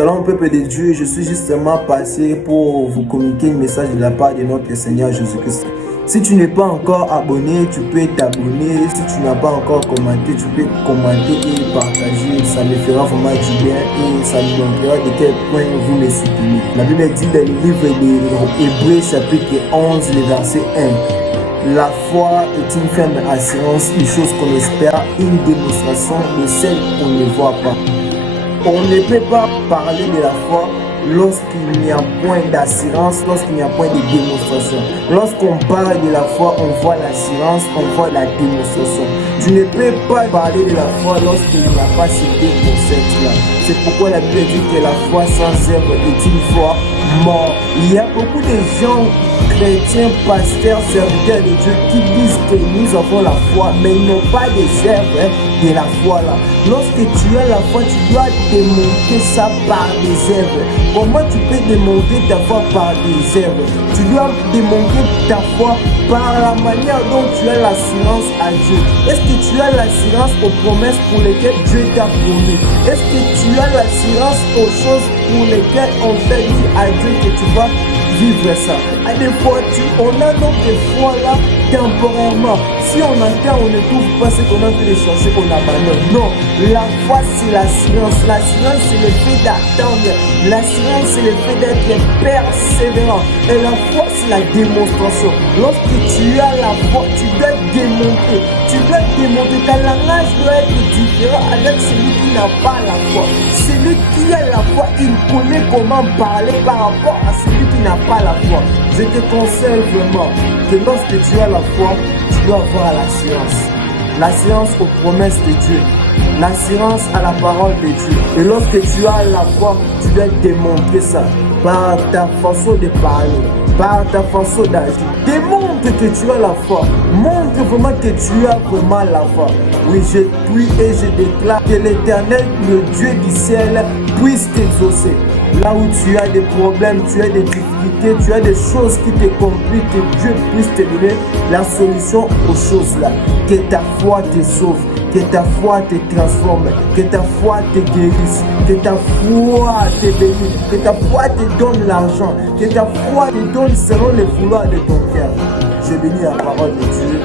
Shalom peuple de Dieu, je suis justement passé pour vous communiquer un message de la part de notre Seigneur Jésus-Christ. Si tu n'es pas encore abonné, tu peux t'abonner. Si tu n'as pas encore commenté, tu peux commenter et partager. Ça me fera vraiment du bien et ça me montrera de quel point vous me soutenez. La Bible dit dans le livre de Hébreux chapitre 11, le verset 1. La foi est une ferme assurance, une chose qu'on espère, une démonstration de celle qu'on ne voit pas. On ne peut pas parler de la foi lorsqu'il n'y a point d'assurance, lorsqu'il n'y a point de démonstration. Lorsqu'on parle de la foi, on voit l'assurance, on voit la démonstration. Tu ne peux pas parler de la foi lorsqu'il n'y a pas ces deux concepts-là. C'est pourquoi la Bible dit que la foi sans œuvre est une foi morte. Il y a beaucoup de gens, chrétiens, pasteurs, serviteurs de Dieu, qui disent que nous avons la foi, mais ils n'ont pas des œuvres de la foi là. Lorsque tu as la foi, tu dois démontrer ça par des œuvres. Comment tu peux démontrer ta foi par des œuvres? Tu dois démontrer ta foi par la manière dont tu as l'assurance à Dieu. Est-ce que tu as l'assurance aux promesses pour lesquelles Dieu t'a promis? Est-ce que tu as l'assurance aux choses pour lesquelles on t'a dit à Dieu que tu vas vivre ça? À des fois, on a notre foi là temporairement. Si on entend, on ne trouve pas ce qu'on a fait de chercher, on abandonne. Non, la foi c'est l'assurance. L'assurance c'est le fait d'attendre. L'assurance c'est le fait d'être persévérant. Et la foi c'est la démonstration. Lorsque tu as la foi, tu dois démontrer. Tu dois démontrer. Ta langage doit être différent avec celui qui n'a pas la foi. Celui qui a la foi, il connaît comment parler par rapport à celui qui n'a pas la foi. Je te conseille vraiment que lorsque tu as la foi, tu dois avoir l'assurance. L'assurance aux promesses de Dieu. L'assurance à la parole de Dieu. Et lorsque tu as la foi, tu dois démontrer ça par ta façon de parler, par ta façon d'agir. Démontre que tu as la foi. Montre vraiment que tu as vraiment la foi. Oui, je prie et je déclare que l'Éternel, le Dieu du ciel, puisse t'exaucer. Là où tu as des problèmes, tu as des difficultés, tu as des choses qui te compliquent, que Dieu puisse te donner la solution aux choses là. Que ta foi te sauve, que ta foi te transforme, que ta foi te guérisse, que ta foi te bénisse, que ta foi te donne l'argent, que ta foi te donne selon le vouloir de ton cœur. Je bénis la parole de Dieu,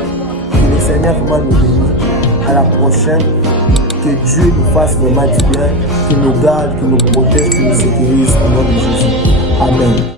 que le Seigneur vraiment nous bénisse. À la prochaine. Que Dieu nous fasse vraiment du bien, qu'il nous garde, qu'il nous protège, qu'il nous sécurise au nom de Jésus. Amen.